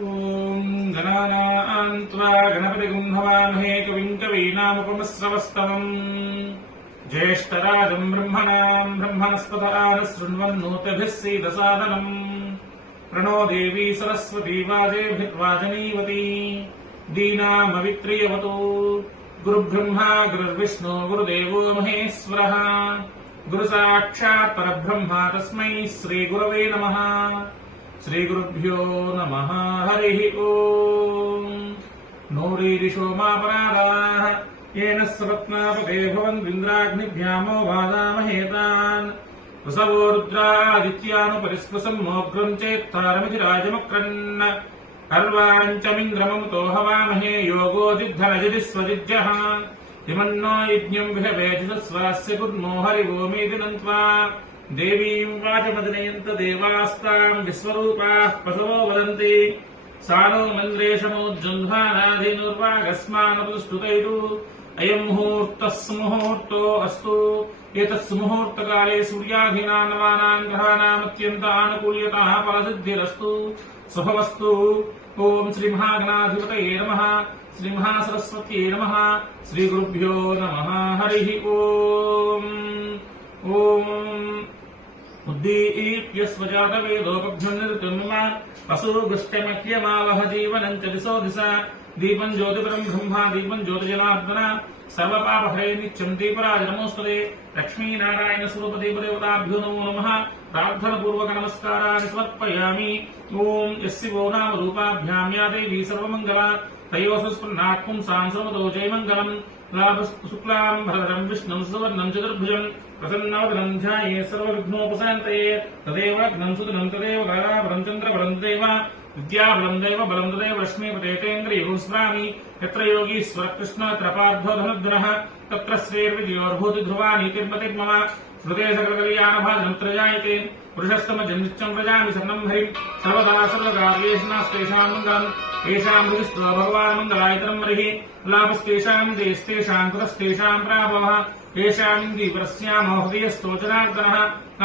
ఓం గణానాం త్వా గణపతిగుం హవామహే కవిం కవీనాముపమస్రవస్తవం జ్యేష్ఠరాజం బ్రహ్మణాం బ్రహ్మణస్పత ఆనశృణ్వన్నోతిభిः सीदसादनम् प्रणो देवी सरस्वती वाजेभिर्वाजनीवती दीनामवित्रियवतु गुरुब्रह्मा गुरुर्विष्णु गुरुदेवो महेश्वरः गुरुसाक्षात् परब्रह्म तस्मै श्रीगुरवे नमः। श्रीगुरुभ्यो नमः। हरिः ओम्। नूरीरिषोमापराधाः येन स्वप्नापते भवन्विन्द्राग्निभ्यामो वादामहेतान् वसवो रुद्रादित्यानुपरिस्पृशम् मोघ्रम् चेत्तारमिति राजमक्रन् अर्वाञ्चमिन्द्रममुतो हवामहे योगो जिद्धनजति स्वजिज्यः हिमन्नो यज्ञम् विहवेजितस्वास्य कुर्मो हरिवोमेति नन्त्वा देवीम् वाचमदनयन्त देवास्ताम् विश्वरूपाः पशवो वदन्ति सा नो मन्द्रेशमोज्जन्ध्वानाधीनुर्वागस्मानपुस्तुतैतु अयम् मुहूर्तः सुमुहूर्तो अस्तु। एतत्सुमुहूर्तकाले सूर्याधीनानवानाम् ग्रहाणामत्यन्त आनुकूल्यताः फलसिद्धिरस्तु शुभमस्तु। ओम् श्रीमहागणाधिपतये नमः। श्रीमहासरस्वत्यै नमः। श्रीगुरुभ्यो नमः। हरिः ओम्। ओम् उद्दीप्य स्वजातवेदोपभ्युन्नृतम् पशुगुष्टमह्यमावह जीवनम् च दिशो दिशा दीपम् ज्योतिपरम् ब्रह्मा दीपम् ज्योतिजनार्दन सर्वपापहरे नित्यम् दीपराज नमोस्तुते। लक्ष्मीनारायण स्वरूप देवदेवताभ्यो नमो नमः। प्रार्थनापूर्वक नमस्काराणि समर्पयामि। ओम् यस्य वो नाम रूपाभ्याम् या देवी सर्वमङ्गला तयोः स्पृह्णात् पुंसाम् सर्वतो जयमङ्गलम्। शुक्लाम् भरधरम् विष्णुम् सुवर्णम् चतुर्भुजम् प्रसन्नवदनम् ध्यायेत् सर्वविघ्नोपशान्तये। तदेव लग्नम् सुदिनम् तदेव ताराबलम् चन्द्रबलम् तदेव विद्याबलम् दैव बलम् तदेव लक्ष्मीपतेन्द्रियो स्मरामि। यत्र योगीश्वर कृष्ण तत्र पार्थो धनुर्धरः तत्र श्रेर्विजयोर्भूति ध्रुवानि तिर्मतिर्मम स्मृते सकलकल्याणभाजनम् त्रजायते पुरुषस्तमजम् नित्यम् व्रजामि शरणम् हरिम् सर्वदा सर्वकार्येषु नास्तेषाम् मङ्गलम् येषाम् हृदिस्तो भगवान् मङ्गलायतनम् हरिः लाभस्तेषाम् देस्तेषाम् कुतस्तेषाम् प्राभवः येषाम् दीपरस्यामो हृदयस्थो जनार्दनः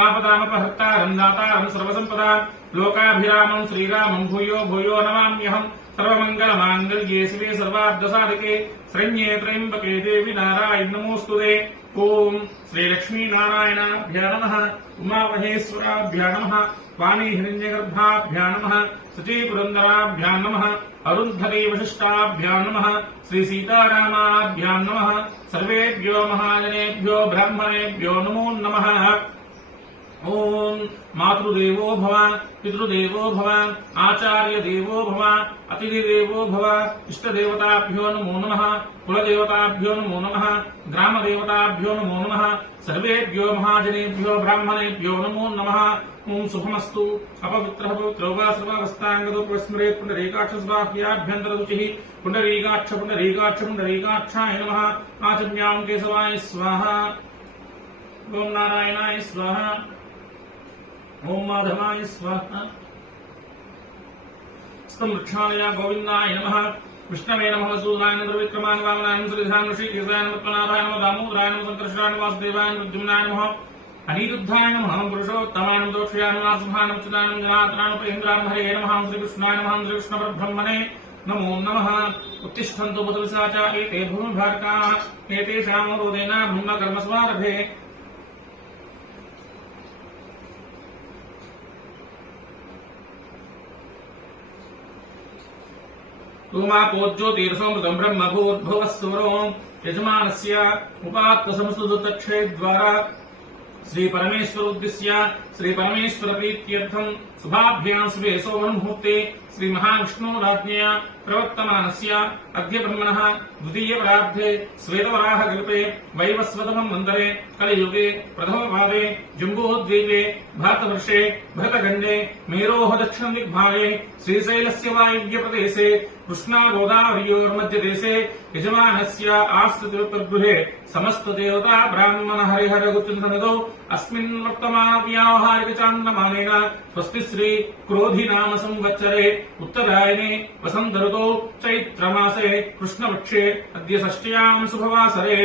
आपदामपहर्तारम् दातारम् सर्वसम्पदाम् लोकाभिरामम् श्रीरामम् भूयो भूयो नमाम्यहम्। सर्वमङ्गलमाङ्गल्ये शिवे सर्वार्थसाधिके शरण्ये त्र्यम्बके देवि नारायणि नमोऽस्तुते। ओम् श्रीलक्ष्मीनारायणाभ्या नमः। उमामहेश्वराभ्या नमः। वाणी हिरण्यगर्भाभ्या नमः। सचीपुरन्दराभ्या नमः। अरुन्धती वशिष्ठाभ्या नमः। श्रीसीतारामाभ्या नमः। सर्वेभ्यो महाजनेभ्यो ब्राह्मणेभ्यो नमो नमः। ओम् मातृदेवो भव पितृदेवो भव आचार्यदेवो भव अतिथिदेवो भव इष्टदेवताभ्यो नमो नमः। कुलदेवताभ्यो नमो नमः। ग्रामदेवताभ्यो नमो नमः। सर्वेभ्यो महाजनेभ्यो ब्राह्मणेभ्यो नमो नमः। ओम् शुभमस्तु। अपवित्रः पवित्रो वा सर्वावस्थाङ्गतो पुरस्मरेत् पुण्डरीकाक्षस्बाह्याभ्यन्तररुचिः पुण्डरीकाक्ष पुण्डरीकाक्ष पुण्डरीकाक्षाय नमः। आचम्याम् केशवाय स्वाहा। ओम् नारायणाय स्वाहा। ओम् माधवाय स्वाहा। स्तम्भृक्षालय गोविन्दाय नमः। विष्णवे नमः। सूदाय नमः। विक्रमाय वामनाय नमः। श्रीधाय नमः। श्रीकेशाय नमः। पद्मनाभाय नमः। दामोदराय नमः। संकर्षणाय नमः। वासुदेवाय नमः। प्रद्युम्नाय नमः। अनिरुद्धाय नमः। पुरुषोत्तमाय नमः। दोक्षाय नमः। सुभाय नमः। चिदाय नमः। जनार्दनाय नमः। इन्द्राय नमः। हरे नमः। श्रीकृष्णाय नमः। श्रीकृष्णपरब्रह्मणे नमो नमः। उत्तिष्ठन्तु पुत्रविशाचा एते भूमिभारकाः एतेषाम् रोदेन ब्रह्मकर्मस्वारभे। पूज्योतिर्समृतम् ब्रह्म भूर्भुवस्सुरो यजमानस्य उपात्तसंस्तुतक्षेद्वारा श्रीपरमेश्वरोद्दिश्य श्रीपरमेश्वरप्रीत्यर्थम् शुभाभ्याम् शुभे शोभनमुहूर्ते श्रीमहाविष्णोराज्ञया प्रवर्तमानस्य अद्य ब्रह्मणः द्वितीयपरार्धे श्वेतवराहकल्पे वैवस्वतमम् मन्दरे कलियुगे प्रथमपादे जम्बूद्वीपे भारतवर्षे भरतखण्डे मेरोः दक्षिणदिग्भागे श्रीशैलस्य वायव्यप्रदेशे कृष्णा गोदावर्योर्मध्यदेशे यजमानस्य आश्रितगृहे समस्तदेवता ब्राह्मण हरिहर गुरुचिन्तनदौ अस्मिन् वर्तमानव्यावहारिकचान्द्रमानेन स्वस्ति श्री क्रोधिनाम संवत्सरे उत्तरायणे वसन्तऋतौ चैत्रमासे कृष्णपक्षे अद्य षष्ट्याम् शुभवासरे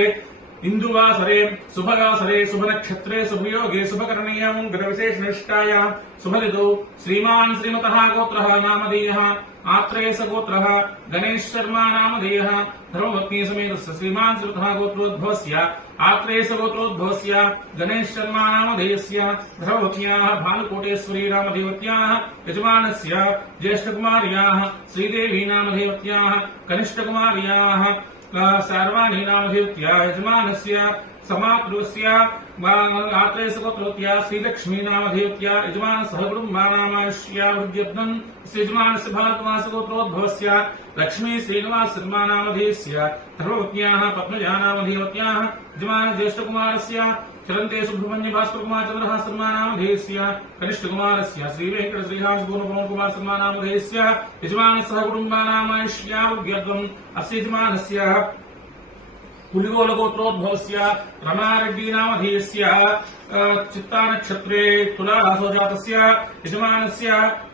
इंदुवासरे शुभगासरे शुभनक्षत्रे शुभयोगे शुभकरणीयं ग्रहविशेषनिष्ठायां शुभदितौ श्रीमान् श्रीमतः गोत्रः नामधेयः आत्रेयस गोत्रः गणेश शर्मा नामधेयः धर्मपत्नी समेतस्य श्रीमान् श्रीमतः गोत्रोद्भवस्य आत्रेयस गोत्रोद्भवस्य गणेश शर्मा नामधेयस्य धर्मपत्न्याः भानुकोटेश्वरी नामधेयवत्याः यजमानस्य ज्येष्ठकुमार्याः श्रीदेवी नामधेयवत्याः कनिष्ठकुमार्याः सर्वाणि नामधेयवत्या यजमानस्य समाप्तस्य आत्रेयसगोत्रोत्या श्रीलक्ष्मी नामधेयवत्या यजमान सहकुटुम्बानामायुष्यावृद्ध्यर्थं यजमानस्य भारतवासगोत्रोद्भवस्य लक्ष्मी श्रीनिवास शर्मा नामधेयस्य धर्मपत्न्याः पद्मजा नामधेयवत्याः यजमान ज्येष्ठकुमारस्य चरन्ते सुब्रह्मण्य भास्करकुमार चन्द्रः शर्मा नामधेयस्य कनिष्ठकुमारस्य श्रीवेङ्कट श्रीहास गुरुपवनकुमार शर्मा नामधेयस्य यजमानस्य सहकुटुम्बानामायुष्यावृद्ध्यर्थं अस्य यजमानस्य पुलिगोलगोत्रोद्भवस्य रमारेड्डी नामधेयस्य चित्ता नक्षत्रे तुलारासो जातस्य यजमानस्य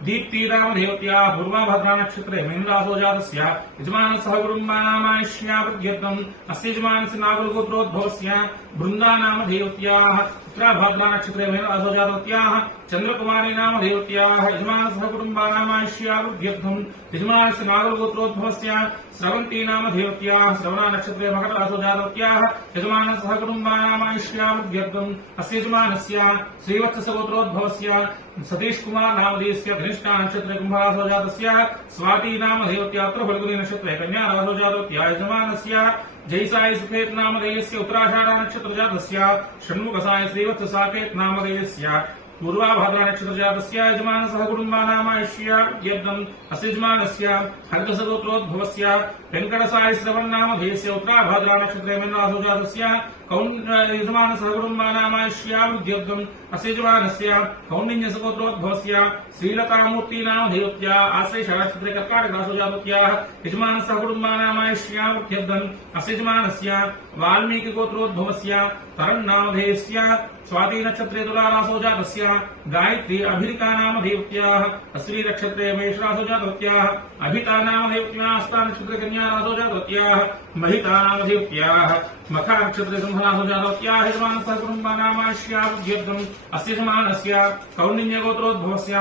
दीप्ति नामधेयवत्या पूर्वाभद्रा नक्षत्रे मीनरासो जातस्य यजमानस्य कुटुम्बानामायुष्यावृद्ध्यर्थं अस्य यजमानस्य नागरगोत्रोद्भवस्य बृन्दा नामधेयवत्याः उत्तराभद्रा नक्षत्रे मीनरासो जातवत्याः चन्द्रकुमारी नामधेयवत्याः यजमानस्य कुटुम्बानामायुष्यावृद्ध्यर्थं यजमानस्य नागरगोत्रोद्भवस्य स्रवन्ती नामधेयवत्याः श्रवणा नक्षत्रे मकररासो जातवत्याः यजमानस्य कुटुम्बानामायुष्यावृद्ध्यर्थं अस्य यजमानस्य श्रीवत्सगोत्रोद्भवस्य सतीश कुमार नामधेयस्य धनिष्ठा नक्षत्रे कुम्भरासो जातस्य स्वाति नामधेयवत्या उत्तरफल्गुनी नक्षत्रे कन्यारासो जातवत्या यजमानस्य जयसाई सुखेत नामधेयस्य उत्तराषाढा नक्षत्र जातस्य षण्मुखसाय श्रीवत्स साकेत नामधेयस्य पूर्वाभाद्रा नक्षत्र जातस्य यजमानस्य कुटुम्बानामायुष्यावृद्ध्यर्थं अस्य यजमानस्य हर्गसगोत्रोद्भवस्य वेङ्कटसाई श्रवण नामधेयस्य उत्तराभाद्रा नक्षत्रे मीनरासो जातस्य यजमानस्य कुटुम्बानामायुष्यावृद्ध्यर्थं अस्य यजमानस्य कौण्डिन्यसगोत्रोद्भवस्य श्रीलतामूर्ति नामधेयवत्या आश्लेषा नक्षत्रे कर्काटकरासो जातवत्याः यजमानस्य कुटुम्बानामायुष्यावृद्ध्यर्थं अस्य यजमानस्य वाल्मीकिगोत्रोद्भवस्य तरन्नामधेयस्य स्वाति नक्षत्रे तुलारासो जातस्य गायत्री अभिरिका नामधेयवत्याः अश्री नक्षत्रे मेषरासो जातवत्याः अभिता नामधेयवत्याः हस्ता नक्षत्रे कन्यारासो जातवत्याः महिता नामधेयवत्याः मखा नक्षत्रे सिंहरासो जातवत्याः यजमानस्य कुटुम्बानामायुष्यावृद्ध्यर्थं अस्य यजमानस्य कौण्डिन्यगोत्रोद्भवस्य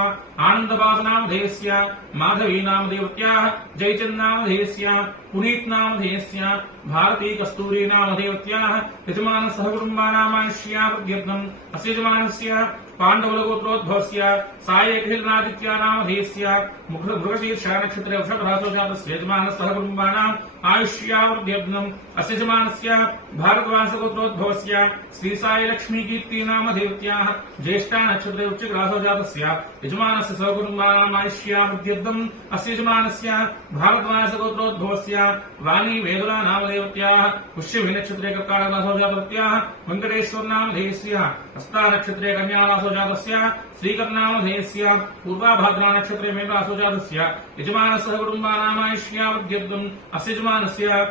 आनन्दबाब नामधेयस्य माधवी नामधेयवत्याः जयचन्द्र नामधेयस्य पुनीत नामधेयस्य भारती कस्तूरी नामधेयवत्याः यजमानस्य कुटुम्बानामायुष्यावृद्ध्यर्थं अस्य यजमानस्य पाण्डवलगोत्रोद्भवस्य सायकहिरनादित्या नामधेयस्य मृगशीर्षा नक्षत्रे वृषभरासो जातस्य यजमानस्य कुटुम्बानाम् आयुष्यावृद्ध्यर्थं अस्य यजमानस्य भारतवासगोत्रोद्भवस्य श्रीसायलक्ष्मीकीर्ति नामधेयवत्याः ज्येष्ठा नक्षत्रे वृश्चिकरासो जातस्य यजमानस्य सहकुटुम्बानाम् आयुष्यावृद्ध्यर्थं अस्य यजमानस्य भारतवासगोत्रोद्भवस्य वाणी वेदुला नामधेयवत्याः पुष्यमी नक्षत्रे कर्काटकरासो जातवत्याः वेङ्कटेश्वर नामधेयस्य हस्ता नक्षत्रे कन्यारासो जातस्य श्रीकर्नामधेयस्य पूर्वाभाद्रा नक्षत्रे मीनरासो जातस्य यजमानस्य कुटुम्बानामायुष्यावृद्ध्यर्थं अस्य यजमानस्य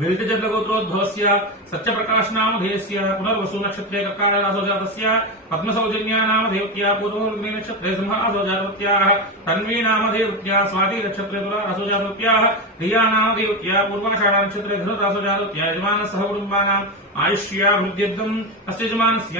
विल्टजर्गोत्रोद्भवस्य सत्यप्रकाश नामधेयस्य पुनर्वसु नक्षत्रे कर्काटकरासो जातस्य पद्मसौजन्या नामधेयवत्या पूर्वफल्गुनी नक्षत्रे सिंहरासो जातवत्याः तन्वी नामधेयवत्या स्वाति नक्षत्रे तुलारासो जातवत्याः रिया नामधेयवत्या पूर्वाषाढा नक्षत्रे धनुरासो जातवत्या यजमानस्य कुटुम्बानाम् आयुष्यावृद्ध्यर्थं अस्य यजमानस्य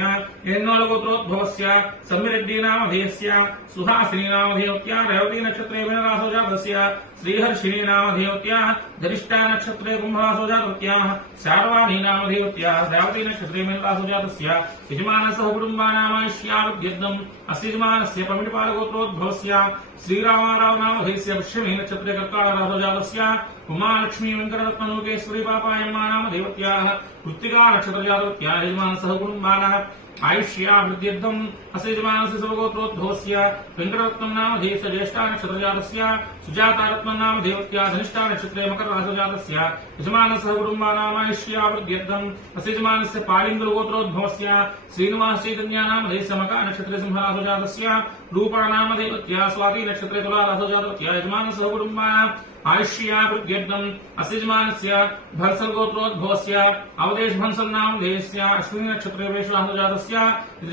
एन्नोलगोत्रोद्भवस्य सम्मिरेड्डी नामधेयस्य सुहासिनी नामधेयवत्या रेवती नक्षत्रे मीनरासो जातस्य श्रीहर्षिणी नामधेयवत्याः धनिष्ठा नक्षत्रे कुम्भरासो जातवत्याः शार्वाणी नामधेयवत्याः रेवती नक्षत्रे मीनरासो जातस्य यजमानस्य कुटुम्बानामायुष्यावृद्ध्यर्थं अस्य यजमानस्य पमिडिपालगोत्रोद्भवस्य श्रीरामाराव नामधेयस्य पुष्यमी नक्षत्रे कर्काटकरासो जातस्य उमालक्ष्मी वेङ्कटरत्नलोकेश्वरी पापायम्मा नामधेयवत्याः कृत्तिका नक्षत्र जातवत्याः यजमानस्य कुटुम्बानाम् आयुष्यावृद्ध्यर्थं अस्य यजमानस्य स्वगोत्रोद्भवस्य वेङ्कटरत्नं नामधेयस्य ज्येष्ठा नक्षत्र जातस्य सुजातारत्नं नामधेयवत्या धनिष्ठा नक्षत्रे मकररासो जातस्य यजमानस्य कुटुम्बानाम् आयुष्यावृद्ध्यर्थं अस्य यजमानस्य पालिन्दुगोत्रोद्भवस्य श्रीनिवास चैतन्या नामधेयस्य मका नक्षत्रे सिंहरासो जातस्य रूपणामधेवत्या स्वाति नक्षत्रे तुला रासो जातवत्या यजमानसह कुटुम्बानाम् आयुष्याभिवृद्ध्यर्थम् अस्य यजमानस्य भर्सल गोत्रोद्भवस्य अवदेश भंसल नामधेयस्य अश्विनी नक्षत्रे वेशरासो जातस्य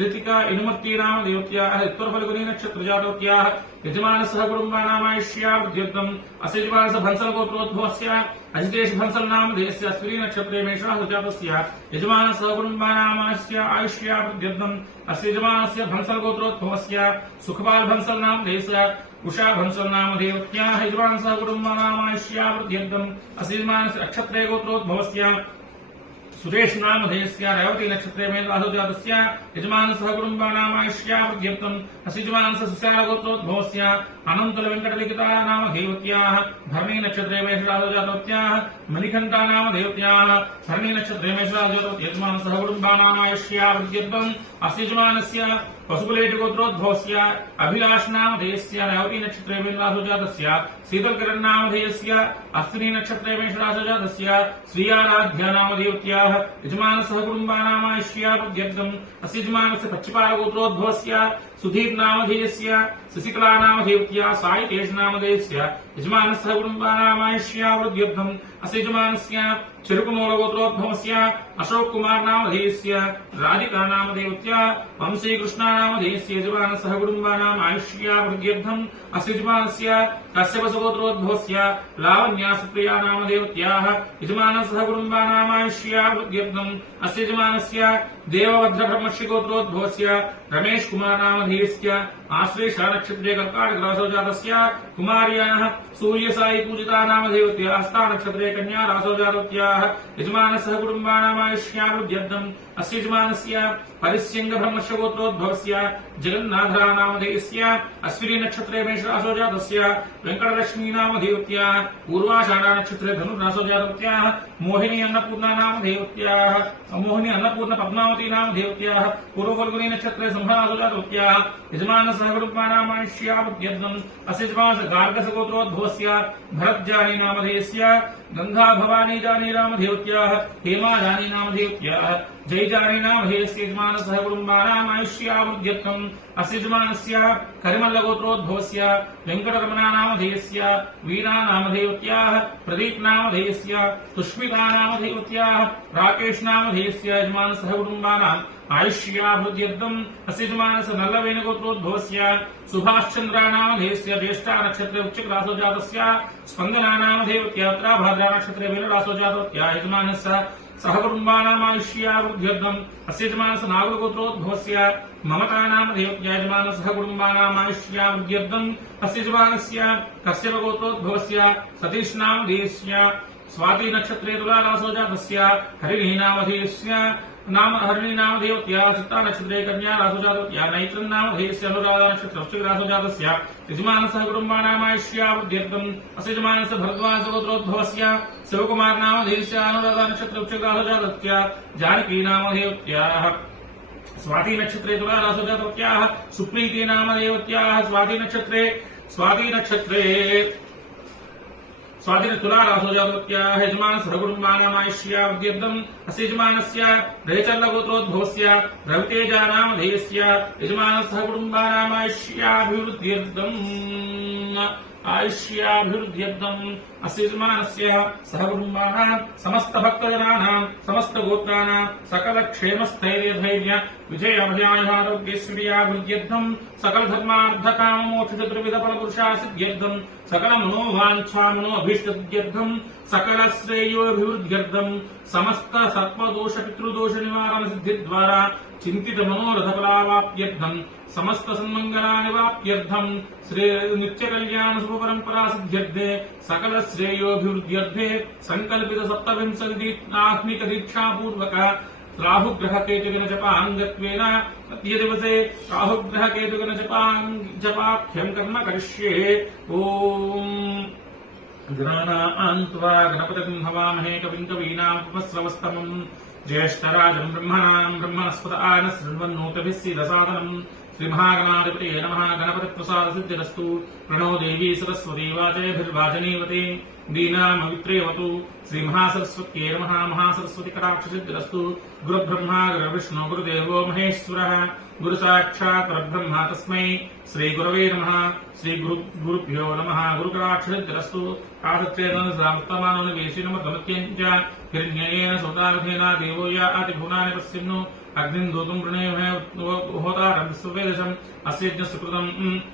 ऋतिका इनुमत्ती नामधेवत्याः उत्तरफल्गुनी नक्षत्र जातवत्याः यजमानसह कुटुम्बानाम् आयुष्याभिवृद्ध्यर्थम् अस्य यजमानस्य भंसल गोत्रोद्भवस्य अजितेश भंसल नामधेयस्य अश्विनी नक्षत्रे मेषरासो जातस्य यजमानसह कुटुम्बानाम् आयुष्याभिवृद्ध्यर्थम् अस्य यजमानस्य भंसल गोत्रोद्भवस्य सुखपाल भंसल नामधेयस्य उषा भंसल नामधेवत्याः यजमानसह कुटुम्बानाम् आयुष्याभिवृद्ध्यर्थम् अस्य यजमानस्य नक्षत्रे गोत्रोद्भवस्य सुरेश नामधेयस्य रेवती नक्षत्रे मेषरासो जातस्य यजमानसह कुटुम्बानाम् आयुष्याभिवृद्ध्यर्थम् अस्य यजमानस्य सुशाल गोत्रोद्भवस्य अनन्तल वेङ्कटलिखिता नामधेवत्याः भरणी नक्षत्रे मेषरासो जातवत्याः मणिकण्ठा नामधेवत्याः भरणी नक्षत्रे मेषरासो जातवत्याः यजमानसह कुटुम्बानाम् आयुष्याभिवृद्ध्यर्थम् अस्य यजमानस्य पशुकुलेट गोत्रोद्भवस्य अभिलाष नामधेयस्य रेवती नक्षत्रे मेषरासो जातस्य शीतलकिरण नामधेयस्य अश्विनी नक्षत्रे मेषरासो जातस्य श्रीयाराध्या नामधेवत्याः यजमानसह कुटुम्बानाम् आयुष्याभिवृद्ध्यर्थम् अस्य यजमानस्य पक्षपाल गोत्रोद्भवस्य सुधीर नामधेयस्य शशिकला नामधेवत्या सायितेश नामधेयस्य यजमानसह कुटुम्बानाम् आयुष्याभिवृद्ध्यर्थम् अस्य यजमानस्य चिरुकुमूल गोत्रोद्भवस्य अशोक कुमार नामधेयस्य राधिका नामधेवत्या वंशी कृष्णा नामधेयस्य यजमानसह कुटुम्बानाम् आयुष्याभिवृद्ध्यर्थम् अस्य यजमानस्य कश्यपस गोत्रोद्भवस्य लावण्या सुप्रिया नामधेवत्याः यजमानसह कुटुम्बानाम् आयुष्याभिवृद्ध्यर्थम् अस्य यजमानस्य देवभद्र ब्रह्मश्री गोत्रोद्भवस्य रमेश कुमार नामधेयस्य आश्लेषा नक्षत्रे कर्काटक रासो जातस्य कुमार्याः सूर्यसाई पूजिता नामधेवत्याः हस्ता नक्षत्रे कन्या रासो जातवत्याः यजमानसह कुटुम्बानाम् आयुष्याभिवृद्ध्यर्थम् अस्य यजमानस्य परिस्यङ्ग ब्रह्मश्री गोत्रोद्भवस्य जगन्नाथरा नामधेयस्य अश्विनी नक्षत्रे मेषरासो जातस्य वेङ्कटलक्ष्मी नामधेवत्याः पूर्वाषाढा नक्षत्रे धनुर्रासो जातवत्याः मोहिनी अन्नपूर्णा नामधेवत्याः मोहिनी अन्नपूर्ण पद्मावती नामधेवत्याः पूर्वफल्गुनी नक्षत्रे संहरासो जातवत्याः यजमानसह कुटुम्बानाम् आयुष्याभिवृद्ध्यर्थम् अस्य यजमानस्य गार्गस गोत्रोद्भवस्य भरतजानी नामधेयस्य गंगा भवानी जानी नामधेवत्याः हेमा जानी नामधेवत्याः जय जानी नामधेयस्य यजमानसह कुटुम्बानाम् आयुष्याभिवृद्ध्यर्थम् अस्य यजमानस्य करिमल्ल गोत्रोद्भवस्य वेङ्कटरमणा नामधेयस्य वीणा नामधेवत्याः प्रदीप नामधेयस्य सुष्मिता नामधेवत्याः राकेश नामधेयस्य यजमानसह कुटुम्बानाम् आयुष्याभिवृद्ध्यर्थम् अस्य यजमानस्य नल्लवेन गोत्रोद्भवस्य सुभाषचन्द्रा नामधेयस्य ज्येष्ठा नक्षत्रे वृश्चिक रासो जातस्य स्पन्दना नामधेवत्या उत्तराभाद्रा नक्षत्रे मीनरासो जातवत्या यजमानस्य सह कुटुम्बानाम् आयुष्याभिवृद्ध्यर्थम् अस्य यजमानस्य नागरगोत्रोद्भवस्य ममता नामधेवत्या यजमानसह कुटुम्बानाम् आयुष्याभिवृद्ध्यर्थम् अस्य यजमानस्य कश्यप गोत्रोद्भवस्य सतीश नामधेयस्य स्वाति नक्षत्रे तुला रासो जातस्य हरिणी नामधेयस्य हरिणी नामधेवत्या चित्ता नक्षत्रे कन्या रासो जातवत्या नैत्रं नामधेयस्य अनुराधा नक्षत्रे वृश्चिक रासो जातस्य यजमानसह कुटुम्बानाम् आयुष्याभिवृद्ध्यर्थम् अस्य यजमानस्य भरद्वाज गोत्रोद्भवस्य शिवकुमार नामधेयस्य अनुराधा नक्षत्रे वृश्चिक रासो जातस्य जानकी नामधेवत्याः स्वाति नक्षत्रे तुला रासो जातवत्याः सुप्रीति नामधेवत्याः स्वाति नक्षत्रे तुला रासो जातवत्याः यजमानसह कुटुम्बानाम् आयुष्याभिवृद्ध्यर्थम् अस्य यजमानस्य रेचल्ल गोत्रोद्भवस्य रवितेजा नामधेयस्य यजमानसह कुटुम्बानाम् आयुष्याभिवृद्ध्यर्थम् अस्य यजमानस्य सह कुटुम्बानाम् समस्त भक्तजनानाम् समस्त गोत्राणाम् सकल क्षेमस्थैर्य धैर्य विजय अभयारोग्यश्रियाभिवृद्ध्यर्थम् सकल धर्मार्थकाम मोक्ष चतुर्विध फल पुरुषासिद्ध्यर्थम् सकल मनोवाञ्छा मनोभीष्ट सिद्ध्यर्थम् सकल श्रेयोभिवृद्ध्यर्थम् समस्त सर्पदोष पितृदोष निवारण सिद्धि द्वारा चिंतित मनोरथ फलावाप्यर्थम् समस्त सन्मंगलानिवाप्यर्थम् श्री नित्य कल्याण शुभ परंपरा सिद्ध्यर्थे सकल श्रेयोभिवृद्ध्यर्थे संकल्पित सप्तविंशतिनात्मिक दीक्षा पूर्वक राहुग्रह केतुविन जपांगत्वेन तद्य दिवसे राहुग्रह केतुविन जपाख्यं कर्म करिष्ये। ओम गणानान्त्वा गणपतिं हवामहे कविं कवीनामुपस्रवस्तमम् ज्येष्ठराजम् ब्रह्मणाम् ब्रह्मणस्पत आनशृण्वन्नोतिभिः सीदसादनम् श्री महागणाधिपतये नमः। गणपति प्रसाद सिद्धिरस्तु। प्रणो देवी सरस्वती वाजयभिर्वाजनीवती दीनामवित्रेवतु। श्री महासरस्वत्यै नमः। महासरस्वती कटाक्ष सिद्धिरस्तु। गुरुब्रह्मा गुरुर्विष्णु गुरुदेवो महेश्वरः गुरु साक्षात् परब्रह्म तस्मै श्री गुरवे नमः। श्री गुरुभ्यो नमः। गुरुकटाक्ष सिद्धिरस्तु। आसच्चेदन सामत्तमानवेशिनमतमत्यञ्च हिरण्येन सौदागधेन देवो या आतिभुवनानि पश्यन्नु अग्निं दूतं प्रणेमहे होतारं विश्ववेदशम् अस्य यज्ञसुकृतं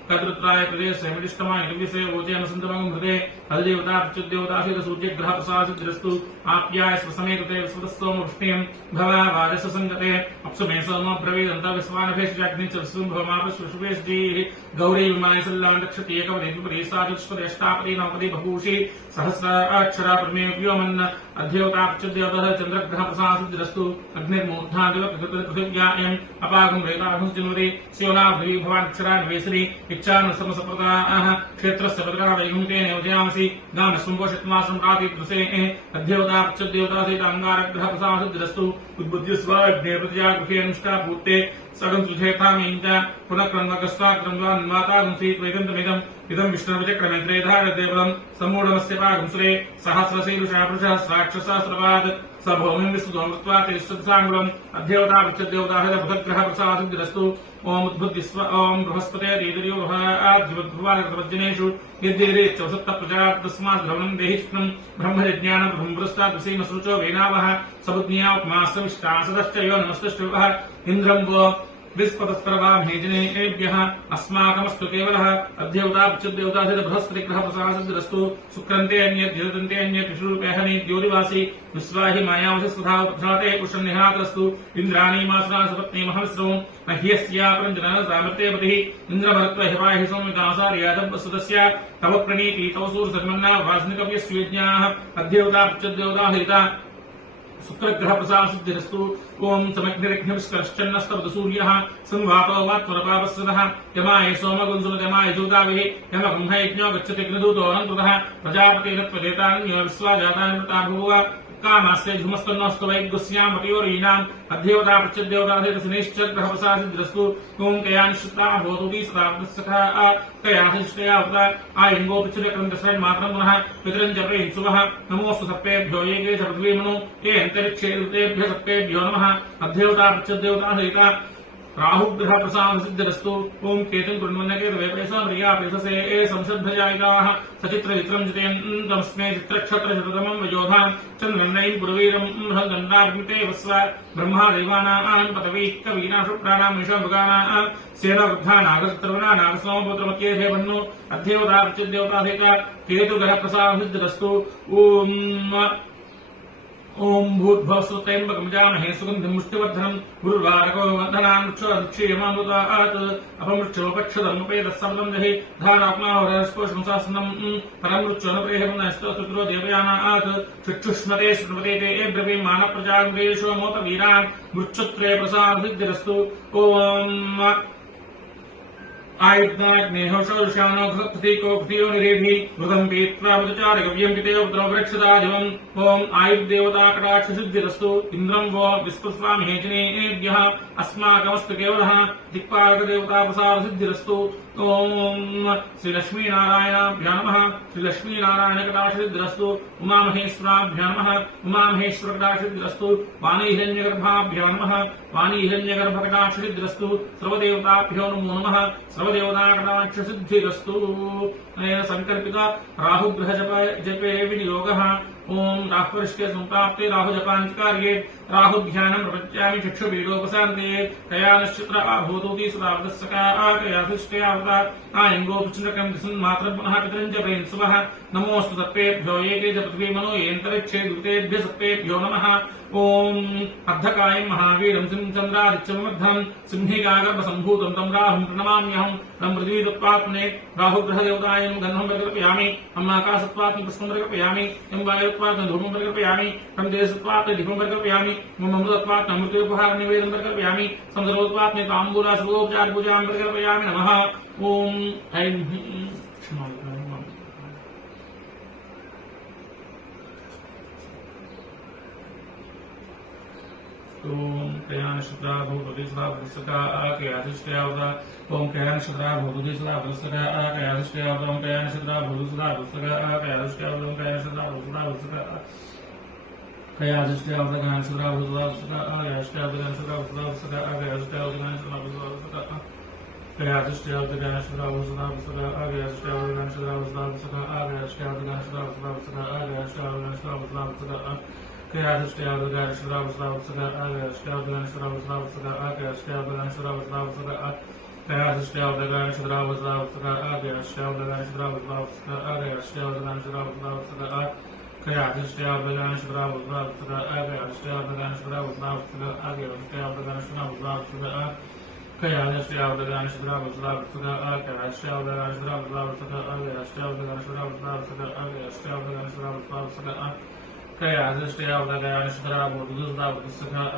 तद्रुद्राय प्रदेशे मिष्टमाय दिव्यसे वोचेन सन्तमं हृदे हलदेवता प्रत्युदेवतासित सूर्यग्रह प्रसादितस्तु आप्याय स्वसमे कृते विश्वतस्तोम वृष्टिं भवा वाजस संगते अप्सुमे सोम ब्रवीदन्त विश्वानभेषजाग्नि च विश्वमापश्वशुभेषजीः गौरी विमाय सल्लान् रक्षति एकपदे साचुष्पदेष्टापदे नवपदे बभूषि सहस्राक्षरा प्रमेव्योमन् अध्यवता प्रत्युदेवतः चन्द्रग्रह प्रसादितस्तु अग्निर्मूर्धा पृथिव्यायम् अपागं रेताहुं जिन्वते स्योनाभि भवानक्षरा निवेशरी इच्छानुसमसप्रदाः क्षेत्रस्य पदरा वैकुण्ठे नियोजयामसि गानसुम्भोषित्मासं प्रातिद्रुसे अध्यवता प्रत्युदेवता सहित अंगारग्रह प्रसादितस्तु उद्बुद्धिस्वाग्ने प्रतिजागृहेऽनुष्ठा भूते सगं सुधेतामीञ्च पुनः क्रन्वगस्वाक्रन्वान्मातागुंसि त्वैकन्तमिदम् इदं विष्णुर्विचक्रमेन्द्रेधारदेवं सम्मूढमस्य पागुंसुरे सहस्रशीलुषा पुरुषसहस्राक्षसहस्रपाद स भूमिं विस्तुतोमृत्वा तिष्ठत्साङ्गुलम् अध्यवता प्रत्यदेवता बुधग्रह प्रसादितस्तु ओम उद्बुद्धिस्व ओम बृहस्पते दीदर्यो भवादिवद्भुवादिवज्जनेषु यद्येदेत्यवसत्त प्रजात् तस्मात् द्रवणं देहिष्णं ब्रह्मयज्ञानं ब्रह्मपुरस्तात् विषयमसृचो वेनावः सबुद्न्या उपमासविष्टा सदश्च यो नमस्तश्चवः इन्द्रं वो विस्पतस्तरवामेजनेभ्यः अस्माकमस्तु केवलः अध्यवता प्रत्युदेवता बृहस्पतिग्रह प्रसादितस्तु शुक्रन्ते अन्यत् द्योतन्ते अन्यत् विष्णुरूपेहनि द्योतिवासी विश्वाहि मायावसि स्वधाव पथ्राते पुष्णनिहातस्तु इन्द्राणीमासुरा सपत्नी महविस्रवं न ह्यस्या परञ्जनः सामर्थ्यपतिः इन्द्रभरत्व हिवाहि सौम्यतासार्यादवसुतस्य तव प्रणीति तव सूरसर्मन्ना वासनिकव्यस्वेज्ञाः अध्यवता प्रत्युदेवता हरिता शुक्रग्रह प्रसाद सिद्धिरस्तु ओम समग्निरग्निष्कर्श्चन्नस्तवसूर्यः संवातो वात्वरपावस्वतः यमाय सोमगुंसुमयमाय दूताविः यमब्रह्मयज्ञो गच्छति अग्निदूतो अनन्ततः प्रजापतिरत्वदेतान्यो विश्वाजातान्मृता भूव कामास्य धूमस्तन्नस्तु वैद्युस्याम् पतियोरीणाम् अध्यवता प्रत्यदेवताधितशनिश्चग्रह प्रसाद सिद्धिरस्तु ओम कयानिश्चिता भवतुति सदासखा कयानिष्टया उता आयङ्गो पितृक्रन्दशयन् मात्रं पुनः पितरं च प्रेंसुवः नमोऽस्तु सप्तेभ्यो ये च पृथ्वीमनु ये अन्तरिक्षे ऋतेभ्य सप्तेभ्यो नमः अध्यवता प्रत्यदेवताधिता राहुग्रह प्रसाद सिद्धिरस्तु ओम केतुं कृण्वन्नकेतवेपयसा प्रिया पेशसे संशद्धजायिताः सचित्र विक्रम जितेन्द्रमस्मे चित्रक्षत्रशततमं वयोधां चन्द्रन्नैं पुरवीरं हृदण्डाग्निते वस्व ब्रह्मा देवानां पतवीः कवीनां शुक्राणां मिषभुगानां सेनवृद्धा नागसत्रवना नागसोमपुत्रमत्ये देवन्नु अध्यवता प्रत्यदेवताधिता केतुग्रह प्रसाद सिद्धिरस्तु ओम ओम भूर्भुवस्सुत्तयम्बकमजामहे सुगन्धिं मुष्टिवर्धनं गुरुर्वारको वन्दनानुक्षरक्षेमामृतात् अपमृक्षोपक्षदमुपेतः दहि धारात्मावरस्पोषंसासनं परमृक्षोनप्रेहमनस्तोत्रो देवयानात् चक्षुष्मते स्मृते ते ब्रवीमानप्रजागृहेषु मोतवीरान् मृक्षुत्रे प्रसादसिद्धिरस्तु ओम आयुर्नाग्नेहोषौषाणो घृतप्रतीको घृतियो निरेभि घृतं पीत्वा बुधचारगव्यं पितयो पुत्रवृक्षदाधिवम् ओम आयुर्देवता कटाक्षसिद्धिरस्तु इन्द्रं वो विस्पृस्वामहेजनेभ्यः अस्माकमस्तु केवलः दिक्पालकदेवता प्रसादसिद्धिरस्तु ओम श्रीलक्ष्मीनारायणाभ्यां नमः श्रीलक्ष्मीनारायणकटाक्षसिद्धिरस्तु उमामहेश्वराभ्यां नमः उमामहेश्वरकटाक्षसिद्धिरस्तु वाणीहिरण्यगर्भाभ्यां नमः वाणीहिरण्यगर्भकटाक्षसिद्धिरस्तु सर्वदेवताभ्यो नमो नमः सर्वदेवताकटाक्षसिद्धिरस्तु संकल्पित राहुग्रह जपे विनियोगः ओम राहुवृष्टे संप्राप्ते राहुजपाञ्चकार्ये राहुध्यानं प्रपच्यामि चक्षुपीडोपशान्ते कया नक्षत्र भूतोति सदावदस्सकाकयाधिष्ठयावता आयङ्गोपचन्द्रकं दिसन्मात्रं पुनः पितरं च प्रेंसुवः नमोऽस्तु सप्तेभ्यो ये च पृथ्वीमनो येऽन्तरिक्षे दूतेभ्य सप्तेभ्यो नमः ओम अर्धकायं महावीरं सिंहचन्द्रादित्यमर्धनं सिंहिकागर्भसम्भूतं तं राहुं प्रणमाम्यहं तं पृथ्वीदत्त्वात्मने राहुग्रहदेवतायं गन्धं प्रकल्पयामि हम आकाशत्वात्मं पुष्पं प्रकल्पयामि यं वायुत्वात्मं धूमं प्रकल्पयामि तं तेजसत्वात्मं दीपं प्रकल्पयामि मम अमृतत्वात्मं अमृतोपहारनिवेदनं प्रकल्पयामि संसर्वत्वात्मने ताम्बूलासर्वोपचारपूजां प्रकल्पयामि नमः ओम ऐं ओम कयान शत्रा भूतुति सदा भस्का आकयाधिष्ठयावता ओम कयान शत्रा भूतुति सदा भस्का आकयाधिष्ठयावता ओम कयान शत्रा भूतुति सदा भस्का आकयाधिष्ठयावता ओम कयान शत्रा भूतुति सदा भस्का कयाधिष्ठयावता कयान शत्रा भूतुति सदा भस्का आकयाधिष्ठयावता कयान शत्रा भूतुति सदा आकयाधिष्ठयावता कयान शत्रा भूतुति सदा कयाधिष्ठयावता कयान शत्रा भूतुति सदा भस्का आकयाधिष्ठयावता कयान शत्रा भूतुति सदा आकयाधिष्ठयावता कयान शत्रा भूतुति सदा आकयाधिष्ठयावता कयान शत्रा भूतुति सदा कयाधिष्ठयावता शत्रा भूतुति सदा आकयाधिष्ठयावता शत्रा भूतुति सदा आकयाधिष्ठयावता शत्रा भूतुति सदा कयाधिष्ठयावता शत्रा भूतुति सदा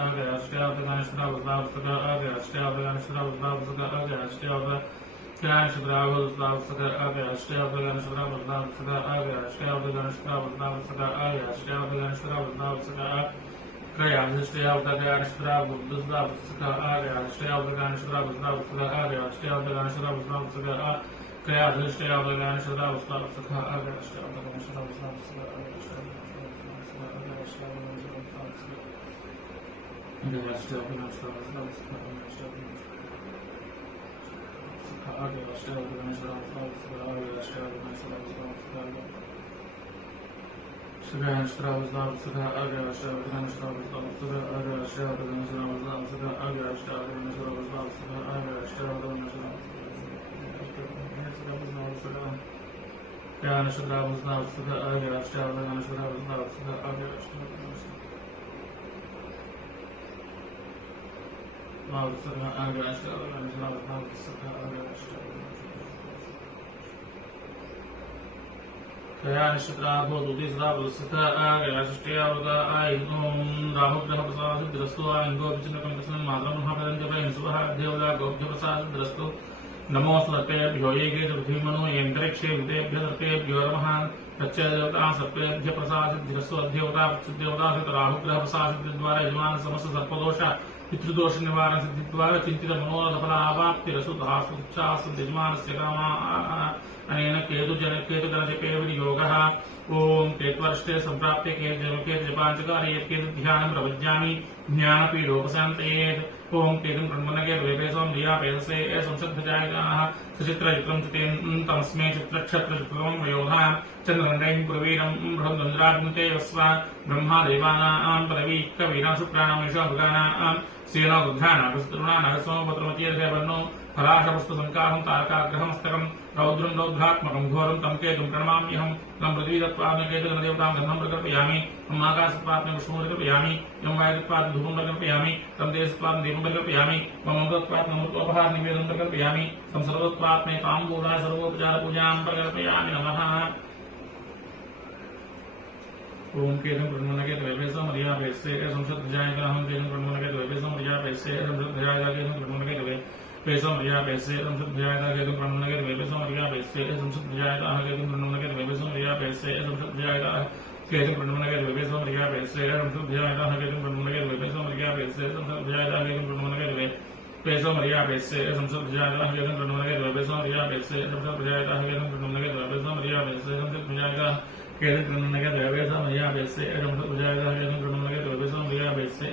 आकयाधिष्ठयावता शत्रा भूतुति सदा आकयाधिष्ठयावता शत्रा भूतुति सदा कयाधिष्ठयावता शत्रा भूतुति सदा आकयाधिष्ठयावता शत्रा भूतुति सदा आकयाधिष्ठयावता शत्रा भूतुति सदा कयाधिष्ठयावता शत्रा भूतुति सदा आकयाधिष्ठयावता शत्रा भूतुति सदा आकयाधिष्ठयावता शत्रा भूतुति सदा आकयाधिष्ठयावता शत्रा भूतुति सदा कयाधिष्ठयावता शत्रा भूतुति सदा आकयाधिष्ठयावता शत्रा भूतुति सदा आकयाधिष्ठयावता शत्रा भूतुति सदा आकयाधिष्ठयावता शत्रा भूतुति सदा आकयाधिष्ठयावता शत्रा भूतुति सदा आकयाधिष्ठयावता शत्रा भूतुति सदा आकयाधिष्ठयावता शत्रा भूतुति सदा कयाधिष्ठयावता शत्रा भूतुति सदा आकयाधिष्ठयावता शत्रा भूतुति सदा आकयाधिष्ठयावता शत्रा भूतुति सदा कयाधिष्ठयावता शत्रा भूतुति सदा आकयाधिष्ठयावता शत्रा भूतुति सदा कयान शत्रा भूतुति सदा भस्का आकयाधिष्ठयावता ओम राहुग्रह प्रसादस्तु आयंगो विचिन्नकं तस्मै मातरं महापदं सुभः देवता गोभ्य प्रसादस्तु नमो सर्पेभ्यो येके पृथ्वीमनो यन्तरिक्षे विदेभ्य सर्पेभ्यो नमः तच्च देवता सर्पेभ्य प्रसादस्तु देवता देवता राहुग्रह प्रसादद्वारा यजमान समस्त सर्पदोष पितृदोष निवारण सिद्धिद्वारा चिंतित मनोरथफलावाप्तिरसु धासुच्छासु यजमानस्य कामा अनेन केतुजनजपे विनियोगः ओम केत्वर्ष्टे सम्प्राप्ते केतुजपाञ्चकारे केतुध्यानं प्रवज्यामि ज्ञानपीडोपशान्तयेत् ओम केतुं ब्रह्मणगे द्वैपेशं धियापेशसे संशद्धजायताः सचित्रचित्रं तमस्मै चित्रक्षत्रचित्रं वयोधा चन्द्रगण्डैः पुरवीरं बृहद्वन्द्राग्निते वस्व ब्रह्मादेवानां पदवीकवीनां शुक्राणां भुगानां सेनादुद्धानागस्तरुणानागस्वपत्रमतीर्घवर्णो फलाशपुष्पसङ्काहं तारकाग्रहमस्तकं रौद्रं रौद्रात्मकं घोरं तं केतुं प्रणमाम्यहं तं पृथ्वीदत्त्वात्मके केतुगणदेवतां गन्धं प्रकल्पयामि तं आकाशत्वात्मकं पुष्पं प्रकल्पयामि तं वायुदत्त्वात्मकं धूपं प्रकल्पयामि तं तेजस्त्वात्मकं दीपं प्रकल्पयामि तं अमृतत्वात्मकं अमृतोपहारनिवेदनं प्रकल्पयामि तं सर्वत्वात्मके ताम्बूलाय सर्वोपचारपूजां प्रकल्पयामि नमः ओम केतुं प्रणमनके द्वैपेशं मर्यापेशे संशद्धजायताहं केतुं प्रणमनके द्वैपेशं मर्यापेशे संशद्धजायता केतुं प्रणमनके द्वैपेशं मर्यापेशे संशद्धजायता केतुं प्रणमनके द्वैपेशं मर्यापेशे संशद्धजायताः केतुं प्रणमनके द्वैपेशं मर्यापेशे संशद्धजायताः केतुं प्रणमनके द्वैपेशं मर्यापेशे संशद्धजायताः केतुं प्रणमनके द्वैपेशं मर्यापेशे संशद्धजायताः केतुं प्रणमनके द्वैपेशं मर्यापेशे संशद्धजायताः केतुं प्रणमनके द्वैपेशं मर्यापेशे संशद्धजायताः केतुं प्रणमनके द्वैपेशं मर्यापेशे संशद्धजायताः केतुं प्रणमनके द्वैपेशं मर्यापेशे संशद्धजायताः केतुं प्रणमनके द्वैपेशं मर्यापेशे संशद्धजायताः केतुं प्रणमनके द्वैपेशं मर्यापेशे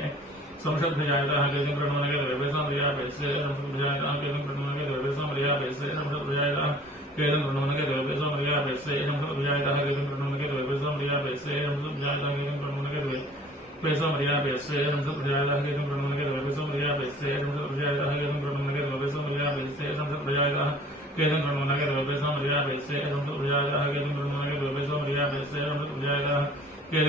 संशद्धजायताः केतुं प्रणमनके द्वैपेशं मर्यापेशे संशद्धजायताः केतुं प्रणमनके द्वैपेशं मर्यापेशे संशद्धजायताः केतुं प्रणमनके द्वैपेशं मर्यापेशे संशद्धजायताः केतुं प्रणमनके द्वैपेशं मर्यापेशे संशद्धजायताः केतुं प्रणमनके द्वैपेशं मर्यापेशे संशद्धजायताः केतुं प्रणमनके द्वैपेशं मर्यापेशे संशद्धजायताः केतुं प्रणमनके द्वैपेशं मर्यापेशे संशद्धजायताः केतुं प्रणमनके द्वैपेशं मर्यापेशे संशद्धजायताः केतुं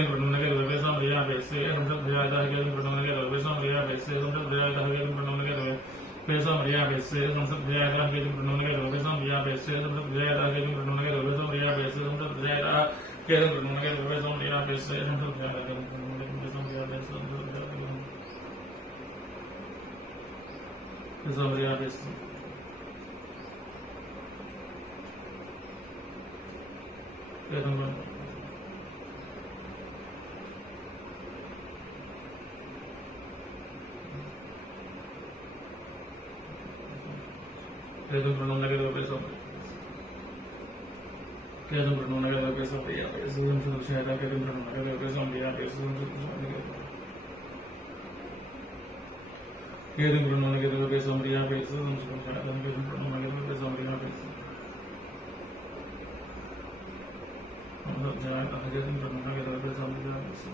प्रणमनके द्वैपेशं मर्यापेशे संशद्धजायताः केतुं प्रणमनके द्वैपेशं मर्यापेशे संशद्धजायताः केतुं प्रणमनके द्वैपेशं मर्यापेशे संशद्धजायताः केतुं प्रणमनके द्वैपेशं मर्यापेशे संशद्धजायताः केतुं प्रणमनके द्वैपेशं मर्यापेशे संशद्धजायताः केतुं प्रणमनके द्वैपेशं मर्यापेशे संशद्धजायताः केतुं प्रणमनके द्वैपेशं मर्यापेशे केतु प्रणव नगर पेसो केतु प्रणव नगर पेसो भैया पेसो सुशायता केतु प्रणव नगर पेसो भैया पेसो केतु प्रणव नगर पेसो भैया पेसो सुशायता केतु प्रणव नगर पेसो भैया पेसो केतु प्रणव नगर पेसो भैया पेसो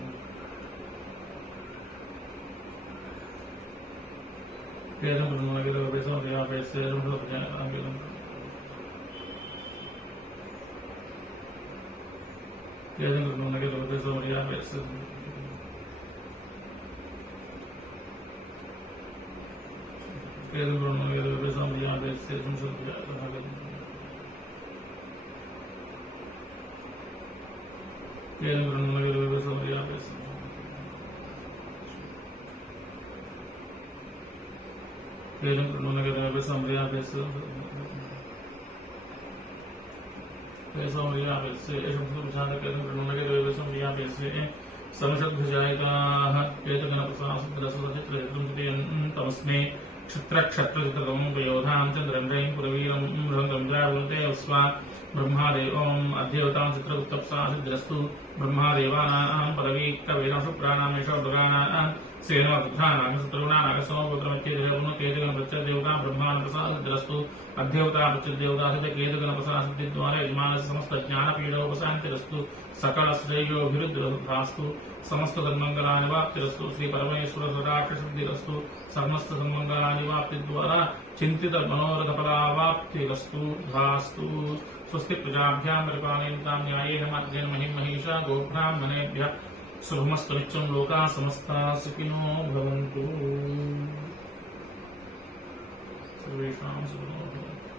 केतु प्रणव नगर पेसो भैया पेसो सुशायता केतु केतु प्रणव नगर पेसो भैया पेसो केतु प्रणव नगर पेसो भैया पेसो सुशायता केतु प्रणव नगर पेसो भैया पेसो केतु प्रणव नगर पेसो भैया पेसो पेसो भैया पेसो सुशायता केतु प्रणव नगर पेसो भैया पेसो समशब्दजायकाः केतुगणप्रसादसुदरसुदचित्रयन्तमस्मै क्षत्रक्षत्रचित्रतमं वयोधां चन्द्रं पुरवीरं बृहं जागृते अस्वा ब्रह्मादेवम् अध्यवतां चित्रगुप्तप्सा सिद्धिरस्तु ब्रह्मादेवानां पदवीक्तवेदं शुक्राणामेषोदगानां सेनोपुत्राणां शत्रूणानागसोपुत्रमत्येतगणप्रत्यदेवता ब्रह्माण्डप्रसादसिद्धिरस्तु अध्यवता प्रत्यदेवता सिद्धकेतुगणप्रसादसिद्धिद्वारा यजमानस्य समस्तज्ञानपीडोपशान्तिरस्तु सकलश्रेयोभिवृद्धिरस्तु समस्तधर्मङ्गलानि वाप्तिरस्तु श्री परमेश्वर सदाक्षसिद्धिरस्तु समस्त सन्मङ्गलानि वाप्तिद्वारा चिन्तित मनोरथफलावाप्तिरस्तु धास्तु स्वस्ति प्रजाभ्यां परिपालयन्तां न्यायेन मार्गेण महिषा गोब्राह्मणेभ्यः शुभमस्तु नित्यं लोकाः समस्ताः सुखिनो भवन्तु सर्वेषां सुखिनो भवन्तु।